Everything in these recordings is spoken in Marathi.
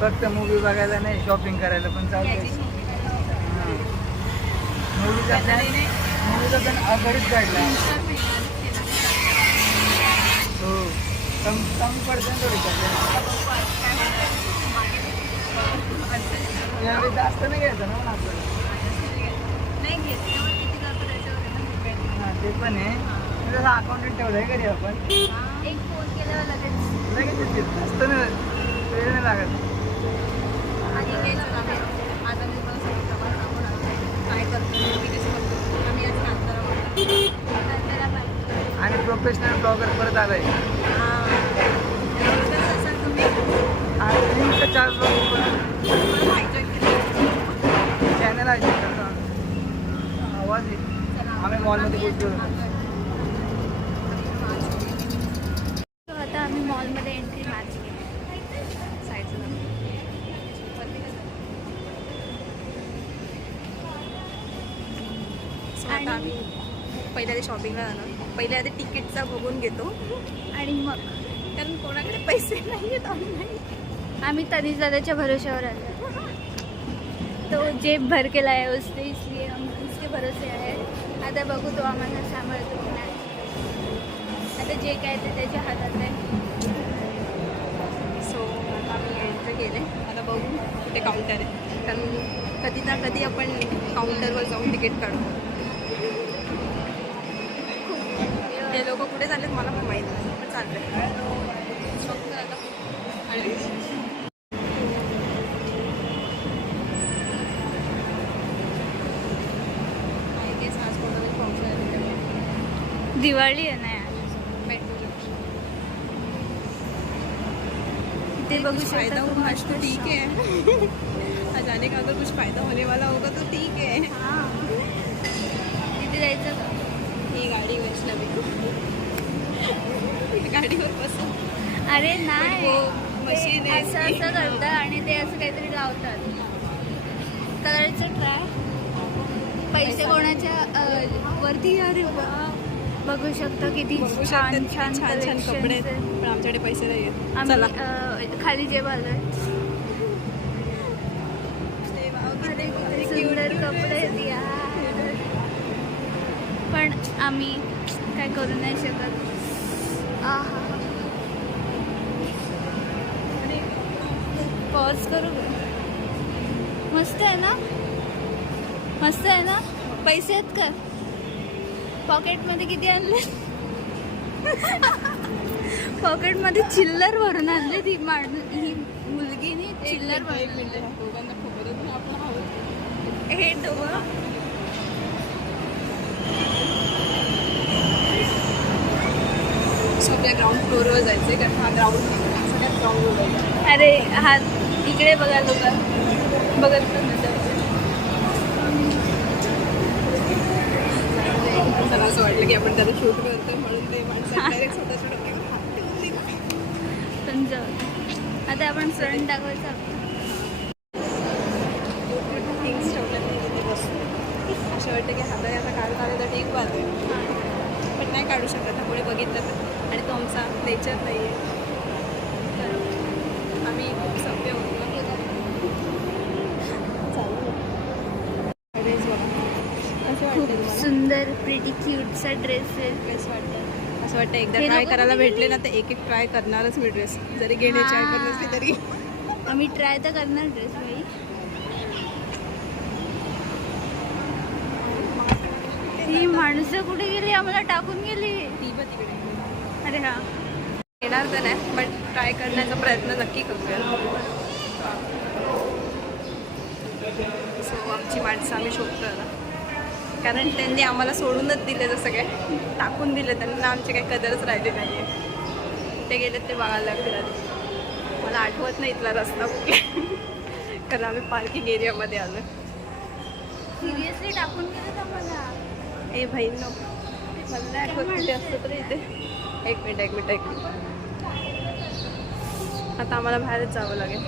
फक्त मूवी बघायला नाही, शॉपिंग करायला पण चालते. मूवीचा पण आघाडीच काढला. हो, कमी पडतं थोडी जास्त नाही घ्यायचं ना आपल्याला. हां ते पण आहे. जसं अकाउंटेंट ठेवलं आहे घरी आपण, एक फोन केल्यावर लगेच जास्त नाही वेळ नाही लागत. आणि प्रोफेशनल ब्लॉगर परत आलाय. लिंक चार्ज चॅनल आहे त्याचा आवाज येईल. आम्ही मॉलमध्ये बोलतो. आता आम्ही मॉलमध्ये एंट्री मारली. आता आम्ही पहिल्या आधी शॉपिंगला जाणार. पहिल्या आधी तिकीटचा बघून घेतो आणि मग कारण कोणाकडे पैसे नाही आहेत ऑनलाईन. आम्ही तनिष दादाच्या भरोश्यावर आलो. तो जेब भर केला है उसने, इसलिए हम उसके भरोसे आहे. आता बघू तो आम्हाला सांभाळतो की नाही. आता जे काय ते त्याच्या हातात आहे. सो आता आम्ही एंट्री केले. आता बघू कुठे काउंटर आहे, कारण कधी ना कधी आपण काउंटरवर जाऊन तिकीट काढू. ते लोक कुठे चाललेत मला पण माहीत नाही, पण चाललंय फक्त आता. आणि दिवाळी है ना यार. ते बघू फायदा शकता होगा तो ठीक है. जाने का अगर कुछ फायदा होने वाला होगा तो ठीक है. हां, तिथे जायचं का? ही गाडी वैष्णवी गाडीवर बसून. अरे नाही, मशीन ते आहे असं असं करतात आणि ते असं काहीतरी लावतात. कलरचं ट्राय पैसे कोणाच्या वरती. अरे वा, बघू शकता किती छान छान छान छान कपडे आहेत, पण आमच्याकडे पैसे नाही आहेत. चला आम्ही खाली जे आलोय. सुंदर कपडे आहेत यार, पण आम्ही काय करू नाही शकत. आहा, पॉज करू. मस्त आहे ना, मस्त आहे ना. पैसे आहेत का पॉकेटमध्ये? किती आणले? पॉकेटमध्ये चिल्लर भरून आणले. ती ही मुलगीने चिल्लर भरून. हे दोघं सगळ्या ग्राउंड फ्लोअरवर जायचंय, कारण हा ग्राउंड सगळ्यात ग्राउंडवर जायचं. अरे हा इकडे बघा, लोक बघत पण मला असं वाटलं की आपण त्याला शूट करतो म्हणून ते माणसं डायरेक्ट स्वतःच्या पण जाऊ. आता आपण फ्रंट दाखवायचं. थिंग्स ठेवल्या तिथे बसून असं वाटतं की हाताने आता काढता आलं तर ठीक बात आहे, पण नाही काढू शकत ना पुढे बघितलं तर. आणि तो आमचा नेचर नाही आहे, आम्ही खूप सभ्य होतो. खूप सुंदर प्रिटी क्यूटचा ड्रेस आहे. कसं वाटतं? असं वाटतं एकदा ट्राय करायला भेटले ना तर एक एक ट्राय करणारच मी ड्रेस, जरी घेण्याची आयकर नसली तरी. आम्ही ट्राय तर करणार ड्रेस बाई. ही माणसं कुठे गेली? आम्हाला टाकून गेली. ती पण तिकडे अरे हा, येणार तर नाही, पण ट्राय करण्याचा प्रयत्न नक्की करूया. सो आमची माणसं आम्ही शोधतो ना, कारण त्यांनी आम्हाला सोडूनच दिले, जसं काय टाकून दिले त्यांना. आमची काही कदरच राहिली नाही आहे. ते गेलेत ते बघायला लागतील आधी. मला आठवत नाही इथला रस्ता कुठे, कारण आम्ही पार्किंग एरियामध्ये आलो. सिरियसली टाकून गेलं आम्हाला. ए भाई नो, मला नाही आठवत कुठे असतं तर इथे. एक मिनिट. आता आम्हाला बाहेरच जावं लागेल.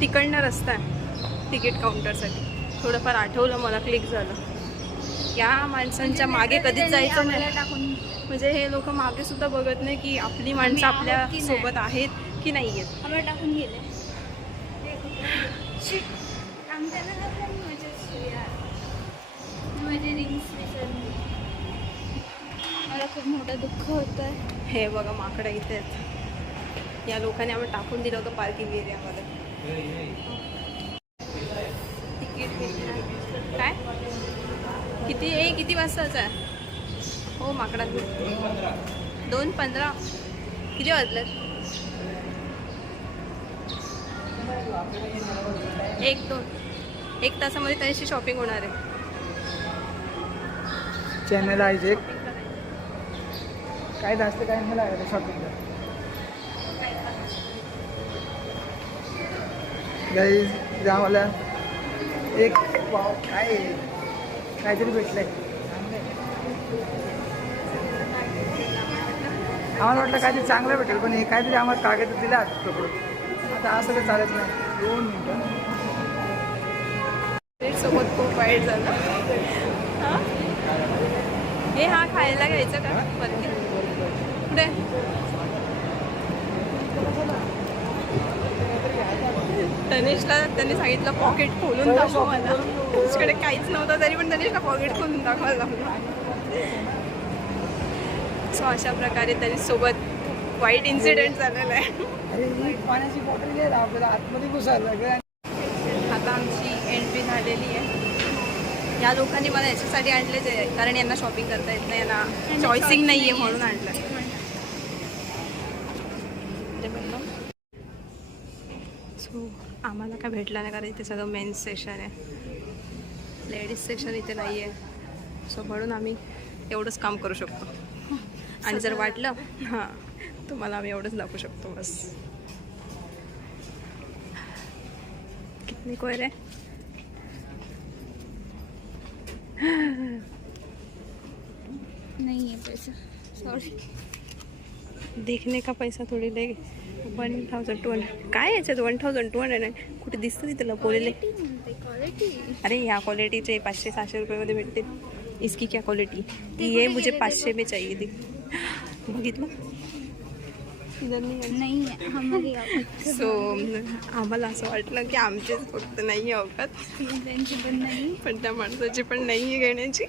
तिकडनं रस्ता आहे तिकीट काउंटरसाठी. थोडंफार आठवलं मला, क्लिक झालं. या माणसांच्या मागे कधीच जायचं नाही. म्हणजे हे लोक मागे सुद्धा बघत नाही की आपली माणसं आपल्या सोबत आहेत की नाही आहेत. आम्हाला टाकून गेले. आमच्याला माझे रिंग्स विसरली. मला खूप मोठं दुःख होतं आहे. हे बघा माकडं इथे आहेत. या लोकांनी आम्हाला टाकून दिलं होतं पार्किंग एरियामध्ये. तिकीट घेतलं काय किती वाजताच आहे? हो माकडा 2:15 किती वाजलं? 1 तासामध्ये त्यांची शॉपिंग होणार आहे. चॅनल आहे काय जास्त काय नाही लागत शॉपिंगला. गाईज आम्हाला एक वाव काहीतरी भेटलंय. आम्हाला वाटलं काहीतरी चांगलं भेटेल पण हे काहीतरी आम्हाला कागद दिला पकडून. आता असं तर चालत नाही. 2 मिनिटं सोबत खूप वाईट झालं. हे हा खायला घ्यायचं का वरती पुढे? तनिषला त्यांनी सांगितलं पॉकेट खोलून दाखव मला. तुझ्याकडे काहीच नव्हतं तरी पण तनिषला पॉकेट खोलून दाखवायला लागलं. सो अशा प्रकारे तनिषसोबत वाईट इन्सिडेंट झालेला आहे. अरे ही पाण्याची बॉटल घ्यायला आपल्याला आतमध्ये घुसायला लागेल. आता आमची एंट्री झालेली आहे. या लोकांनी मला याच्यासाठी आणलेच आहे कारण यांना शॉपिंग करता येत नाही, यांना चॉईसिंग नाही आहे म्हणून आणलं. सो आम्हाला काय भेटलं नाही कारण इथे सगळं मेन्स सेक्शन आहे, लेडीज सेक्शन इथे नाही आहे. सो म्हणून आम्ही एवढंच काम करू शकतो आणि जर वाटलं हां तुम्हाला आम्ही एवढंच दाखवू शकतो बस. कितनी कोयर आहे? नहीं है पैसा, सॉरी. देखने का पैसा थोडी दे. 1200 काय याच्यात 1200 आहे? कुठे दिसतं तिथे लपवलेले? क्वालिटी. अरे ह्या क्वालिटीचे 500-600 रुपयामध्ये भेटते. इसकी क्या क्वालिटी? ये मुझे 500 में चाहिए थी. बघितलं नहीं है हमारी. सो आम्हाला असं वाटलं की आमचेच फक्त नाही अवकात, त्यांची पण नाही, पण त्या माणसाची पण नाही आहे घेण्याची.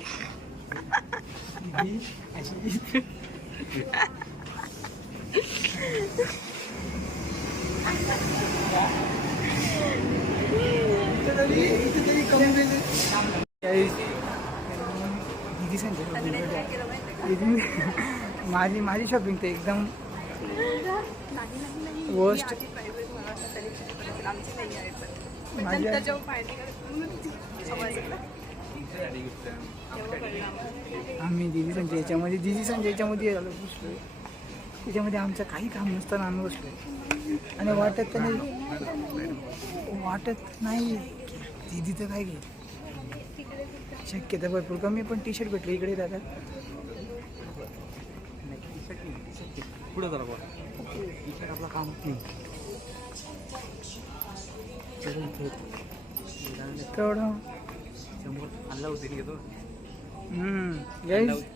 माझी शॉपिंग ते एकदम वर्स्ट. आम्ही दिदी संजय याच्यामध्ये आलो बसलोय. त्याच्यामध्ये आमचं काही काम नसताना आम्ही बसलोय आणि वाटत नाही दिदी तर काय घेईल. शक्यता भरपूर कमी पण टी शर्ट भेटले इकडे जातात. पुढे जरा टी शर्ट आपला काम नाही तेवढं. अल्लाउद्दीन घेतो.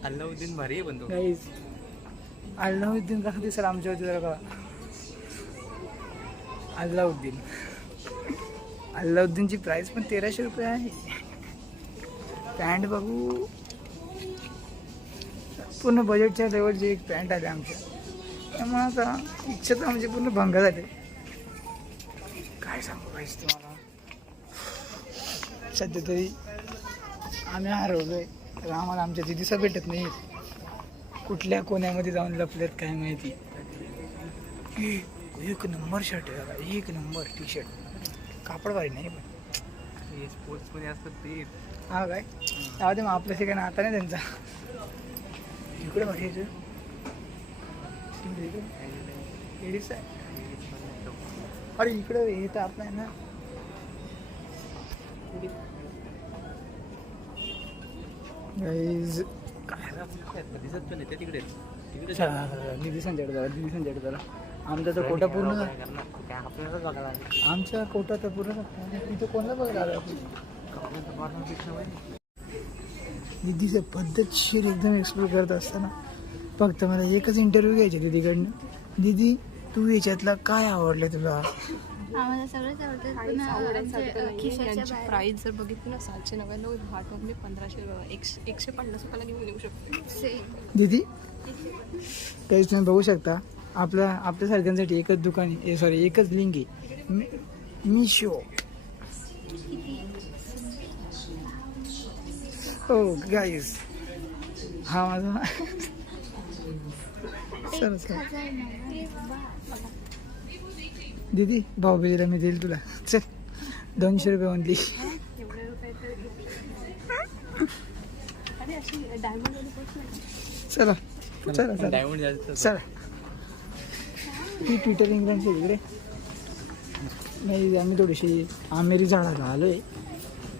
अल्लाउद्दीन भारी आहे पण तो. गाईज अल्लाउद्दीन कसं दिसेल आमच्यावरती जरा का. अल्लाउद्दीनची प्राइस पण 1300 रुपये आहे. पॅन्ट बघू पूर्ण बजेटच्या लेवलची एक पॅन्ट आली आमच्या. त्यामुळे आता इच्छा तर आमची पूर्ण भंग झाली. काय सांगू पाहिजे तुम्हाला. सध्या तरी आम्ही हरवलोय तर आम्हाला आमच्या दिदीचा भेटत नाही. कुठल्या कोण्यामध्ये जाऊन लपलेत काय माहिती. एक नंबर शर्ट आहे दादा, एक नंबर टी शर्ट. कापड भारी नाही पण स्पोर्ट्समध्ये असतात ते. हा काय त्यामध्ये मग आपल्याशी काय नाता नाही त्यांचा. इकडे बघायचं लेडीज आहे. अरे इकडं हे तर आपलं आहे ना. गाईज दिसत पण येते तिकडे दिदी संजय जरा आमचा तर कोटा पूर्ण आपल्याला बघायला. आमचा कोटा तर पूर्ण तिथं कोणाला बघायला आलं आपण. दिदीचं पद्धतशीर एकदम एक्सप्लोर करत असताना फक्त मला एकच इंटरव्ह्यू घ्यायचे दिदीकडनं. दिदी तू याच्यातला काय आवडलं तुला. आम्हाला सगळंच आवडतं काहीच पण आवडायचं आमच्या नाही. खिशाच्या यांची बाहेर प्राईस जर बघितली ना 799 हा टॉप मी 150 रुपयाला घेऊन येऊ शकते. सेम दीदी काही तुम्ही बघू शकता आपल्यासारख्यांसाठी एकच दुकान आहे, सॉरी एकच लिंक आहे, मिशो. हो गाईज हा माझा सरस काय दीदी भाऊबीजेला मी देईल तुला, चल 200 रुपये म्हणली. एवढे रुपये तर अरे अशी डायमंड वाली पर्स नाही. चला चला चला डायमंड जास्त चला. ती पीटर इंग्लंडच्या इकडे नाही, आम्ही थोडीशी आमेरी झाडाला आलो आहे,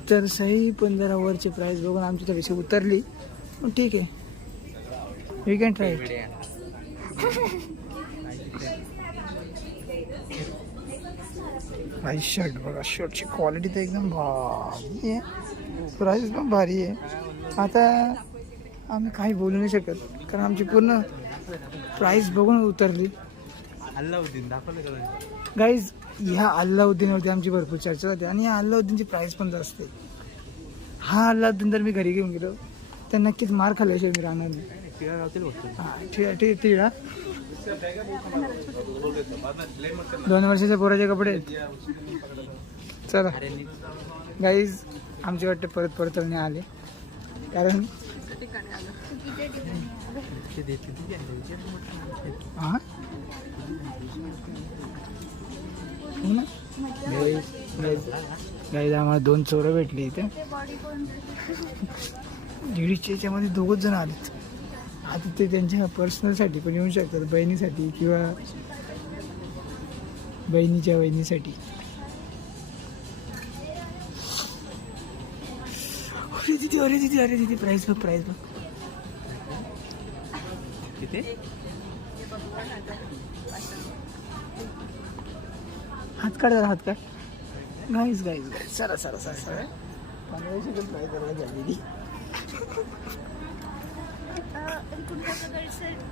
तर सही 15 वरची प्राईस बघून आमची थोडीशी उतरली, पण ठीक आहे, we can try it. Shirt बघा, शर्टची क्वालिटी तर एकदम भारी आहे, प्राईस पण भारी आहे. आता आम्ही काही बोलू नाही शकत कारण आमची पूर्ण प्राईस बघून उतरली. अल्लाउद्दीन दाखवलं का? गाईज ह्या अल्लाउद्दीनवरती आमची भरपूर चर्चा होते आणि ह्या अल्लाउद्दीनची प्राईस पण जास्त आहे. हा अल्लाउद्दीन जर मी घरी घेऊन गेलो तर नक्कीच मार खाल्ल्याशिवाय मी राहणार नाही. टिळा गावतील वस्तू. हां ठीक ठीक हा 2 वर्षाच्या पोराचे कपडे आहेत. चला गाईज आमची वाटतं परत नाही आले कारण हां हो ना. गाईज आम्हाला 2 चोरं भेटली इथे. दीडीच्या याच्यामध्ये 2 जण आलेत. आता ते त्यांच्या पर्सनलसाठी पण येऊ शकतात, बहिणीसाठी किंवा बहिणीच्या वहिनीसाठी. अरे दिदी प्राईस बघ किती? हात काढ गाईज सरा 1500 प्राईस करायला झालेली.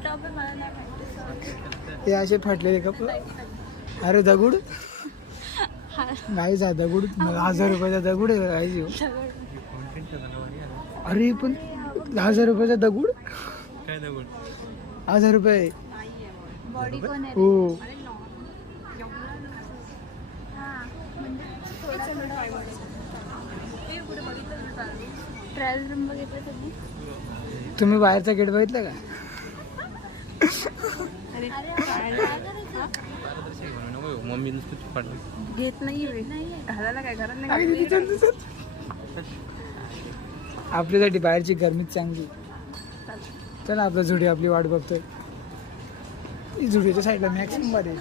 टॉप मला नाही माहिती. हे असे फाटलेले कप. अरे दगड गाईज, हा दगड 1000 रुपयाचा दगड आहे गाईज. अरे पण 1000 रुपयाचा दगड, काय दगड? 1000 रुपये. बॉडी कोण आहे? हो ट्रायल रूम बघितलं तुम्ही? तुम्ही बाहेरचा गेट बघितला का? मम्मी नुसतं पाठवली. घेत नाही घालायला काय घरात नाही अरे दिदी, चल, चल. आपल्यासाठी बाहेरची गरमीच चांगली. चला आपला झुडी आपली वाट बघतोय. झुडीच्या साईडला मॅक्सिमम मध्ये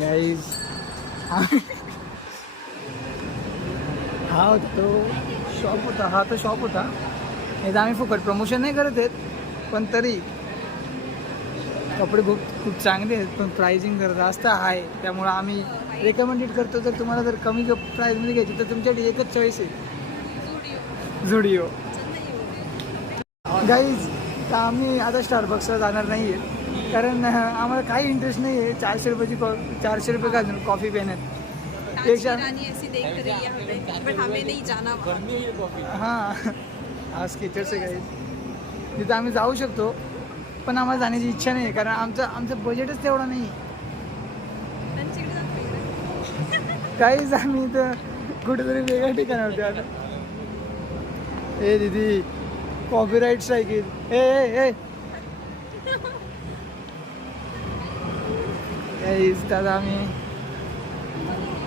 गाईज हा तो शॉप होता, हा तर शॉप होता. नाही तर आम्ही फुकट प्रमोशन नाही करत आहेत, पण तरी कपडे खूप चांगले आहेत, पण प्राइसिंग जर जास्त आहे, त्यामुळं आम्ही रेकमेंडेड करतो. जर तुम्हाला जर कमी प्राईजमध्ये घ्यायची तर तुमच्यासाठी एकच चॉईस आहे, झुडिओ. गाईज तर आम्ही आता स्टारबक्सला जाणार नाही आहे कारण आम्हाला काही इंटरेस्ट नाही आहे 400 रुपये घालून कॉफी पिण्यात. पेक्षा हां हा स्केचर्स आहे गाईज, तिथं आम्ही जाऊ शकतो पण आम्हाला जाण्याची इच्छा नाही आहे कारण आमचं बजेटच तेवढं नाही. काहीच आम्ही इथं कुठेतरी वेगळ्या ठिकाणी होते. आता ए दीदी कॉपीराईट स्ट्राईक येईल. ए दादा आम्ही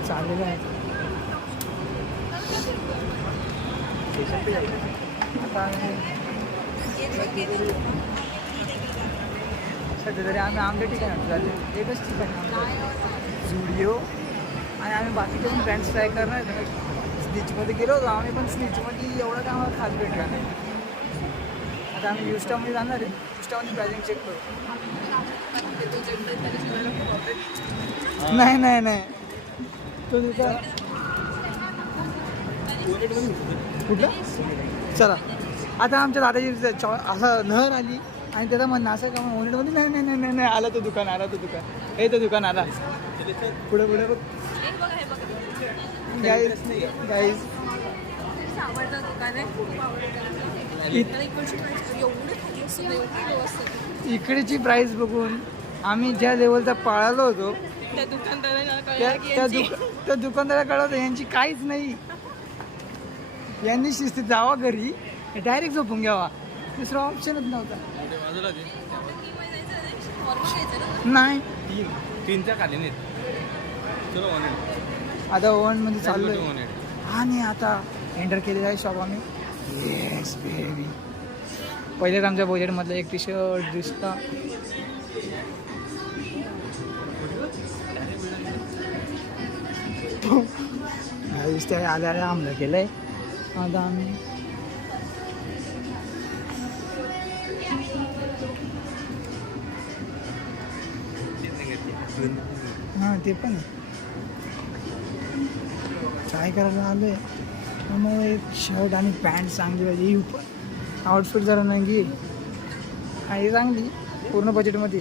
चाललेलो आहे आता. सध्या तरी आम्ही आमच्या ठिकाणी झाले, एकच ठिकाणी झुडिओ, आणि आम्ही बाकीचे पण ब्रँड्स ट्राय करणार. स्निचमध्ये गेलो होतो आम्ही, पण स्निचमध्ये एवढं काय आम्हाला खास भेटला नाही. आता आम्ही युस्टामध्ये जाणार आहे, युस्टामध्ये प्राइसिंग चेक करू. नाही तो तिथं कुठलं. चला आता आमच्या दादाची असं लहर आली आणि त्याचा म्हणणं असं का ओनिडमध्ये नाही नाही नाही नाही नाही आला तो दुकान आला तो दुकान हे तो दुकान आला पुढे पुढे बघ गाईज गाईज आवडतं दुकान आहे खूप आवडतं एवढे खाली असतं एवढी व्यवस्थित इकडेची प्राईस बघून आम्ही ज्या लेवलचा पाळालो होतो त्या दुकानदाराला त्या दुकानदारा कळवतं यांची काहीच नाही. यांनी शिस्तीत जावा घरी डायरेक्ट झोपून घ्यावा दुसरा ऑप्शनच नव्हता. नाही तीनच्या खाली नाही चलो आता ओव्हन मध्ये चाललोय आणि आता एंटर केलेला आहे शॉप आम्ही. येस बेबी पहिलेच आमच्या बजेटमधलं एक टी शर्ट दिसता. त्या आल्या आमला केलंय आता आम्ही हां ते पण काय करायला आलोय मग एक शर्ट आणि पॅन्ट चांगली पाहिजे. आउटफिट जरा नाही आहे चांगली पूर्ण बजेटमध्ये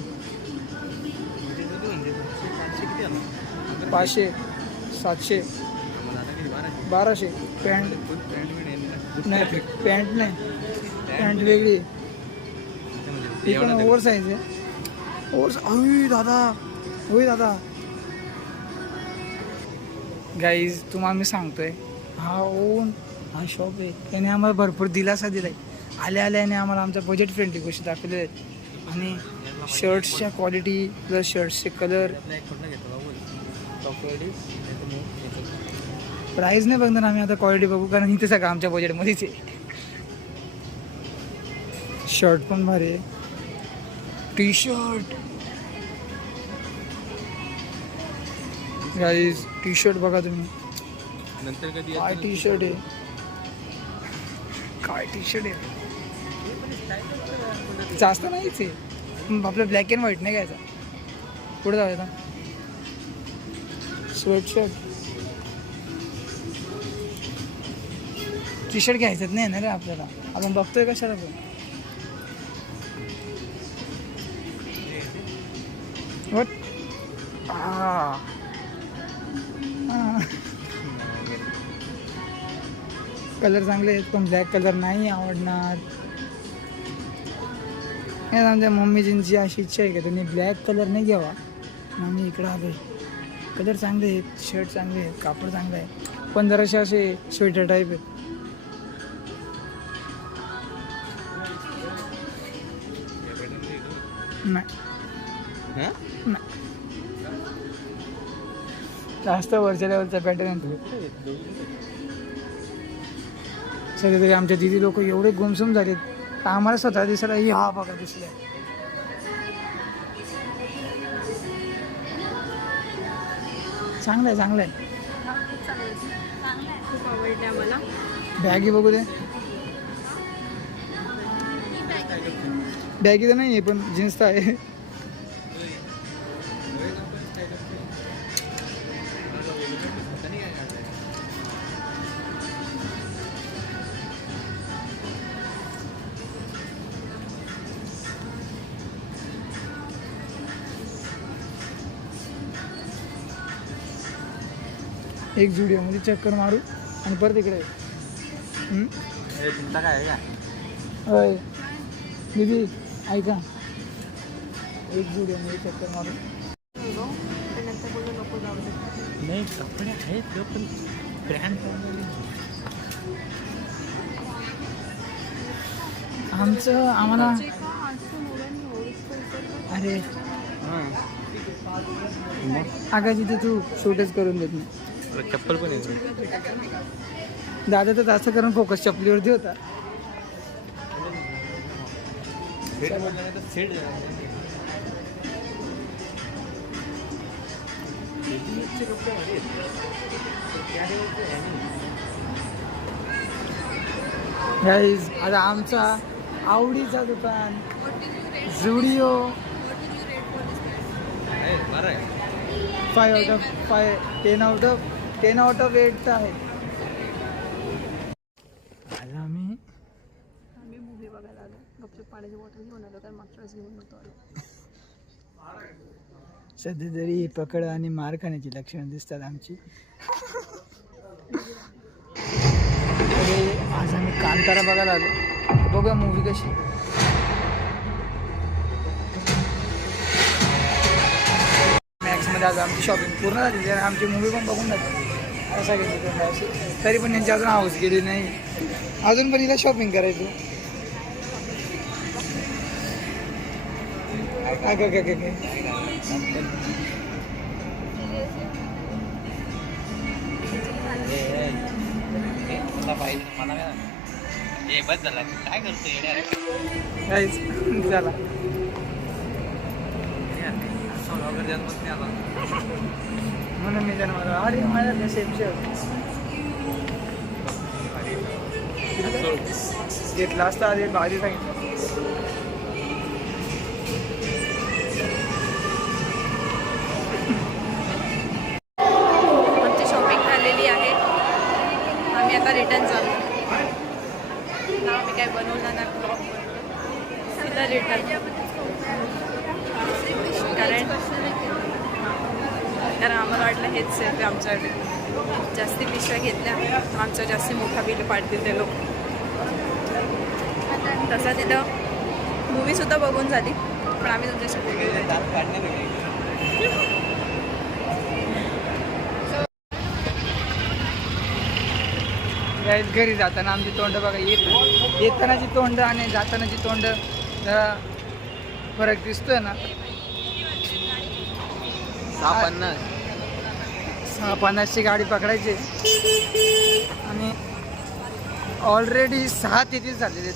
500 700 1200 पॅन्ट नाही पॅन्ट नाही पॅन्ट वेगळी ती पण ओव्हर साईज आहे ओव्हर दादा होय दादा. गाईज तुम्हाला मी सांगतोय हा ओन हा शॉप आहे त्याने आम्हाला भरपूर दिलासा दिलाय. आल्या आल्याने आम्हाला आमच्या बजेट फ्रेंडली गोष्टी दाखवल्या आहेत आणि शर्ट्सच्या क्वालिटी प्लस शर्ट्सचे कलर प्राईस नाही बघणार आम्ही आता क्वालिटी बघू कारण इथे सगळं आमच्या बजेटमध्येच आहे. शर्ट पण भारी आहे T shirt guys T shirt बघा तुम्ही नंतर कधी काय टी शर्ट आहे काय टी शर्ट आहे जास्त नाहीच आहे आपलं ब्लॅक अँड व्हाईट नाही घ्यायचा. पुढे जाऊया स्वेटशर्ट टी शर्ट घ्यायचंच नाही ना रे आपल्याला आपण बघतोय कशाला पण कलर चांगले आहेत पण ब्लॅक कलर नाही आवडणार. हे आमच्या मम्मीजींची अशी इच्छा आहे का त्यांनी ब्लॅक कलर नाही घ्यावा आम्ही इकडं आलोय. कलर चांगले आहेत शर्ट चांगले आहेत कापड चांगलं आहे पण जरासे असे स्वेटर टाईप आहेत. नाही जास्त वरच्या लेवलचा पॅटर्न आहे. सगळे तरी आमच्या दिदी लोक एवढे गुमसुम झालेत आम्हाला स्वतः दिसायला हा बघा दिसलाय. चांगलं आहे चांगलं आहे खूप आवडल्या मला. बॅगी बघू दे बॅगी तर नाही आहे पण जीन्स तर आहे. एक जुडिओमध्ये चक्कर मारू आणि परत इकडे तुमचा काय आहे का होय दीदी ऐका एक जुडिओमध्ये चक्कर मारू. नंतर बोलू नको जाऊ दे. नाही कपडे आहेत पण ब्रँड आमचं आम्हाला अरे अगं तिथे तू शूटच करून देत नाही. चप्पल पण आहे दादा तर जास्त करून फोकस चपलीवरती होता. गाईज आता आमचा आवडीचा दुकान Zudio 5 out of 5 10 out of 8 आहे. आम्ही मुली बघायला आलो. गपचूप पाण्याची बॉटल घेऊन आलो कारण मागच्या वेळेस घेऊन नव्हतो आलो. सध्या तरी पकड आणि मार खाण्याची लक्षणं दिसतात आमची. तरी आज आम्ही कांतारा बघायला आलो. बघूया मूवी कशी. मॅक्समध्ये आज आमची शॉपिंग पूर्ण झाली आणि आमची मूवी पण बघून जाते असा घेतली. तरी पण यांची अजून हाऊस गेली नाही. अजून पण हिला शॉपिंग करायचं. बस झाला काय करतो झाला म्हणून मी जन्माला. अरे माझ्या सेम घेतला असता आधी भाजी सांगितलं. आमची शॉपिंग झालेली आहे. आम्ही आता रिटर्न चाललो. आम्ही काय बनवलं ना ब्लॉग सीधा रिटर्न. कारण आम्हाला वाटलं हेच सेफ आमच्याकडे. जास्ती पिशव्या घेतल्या आमच्या जास्ती मोठा बिल पाडतील ते लोक. तसा तिथं मूवीसुद्धा बघून झाली पण आम्ही तुमच्याशी बोललो. घरी जाताना आमची तोंड बघा. येतानाची तोंड आणि जातानाची तोंड जरा फरक दिसतोय ना. 650ची गाडी पकडायची आणि ऑलरेडी 6:33 झालेले.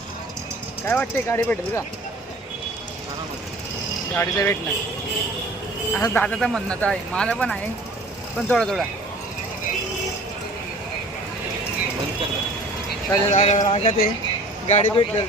काय वाटते गाडी भेटेल का? गाडी तर भेटणार असं दादाचं म्हणणं तर आहे. मला पण आहे पण थोडा थोडा. चालेल रागात आहे गाडी भेटलं.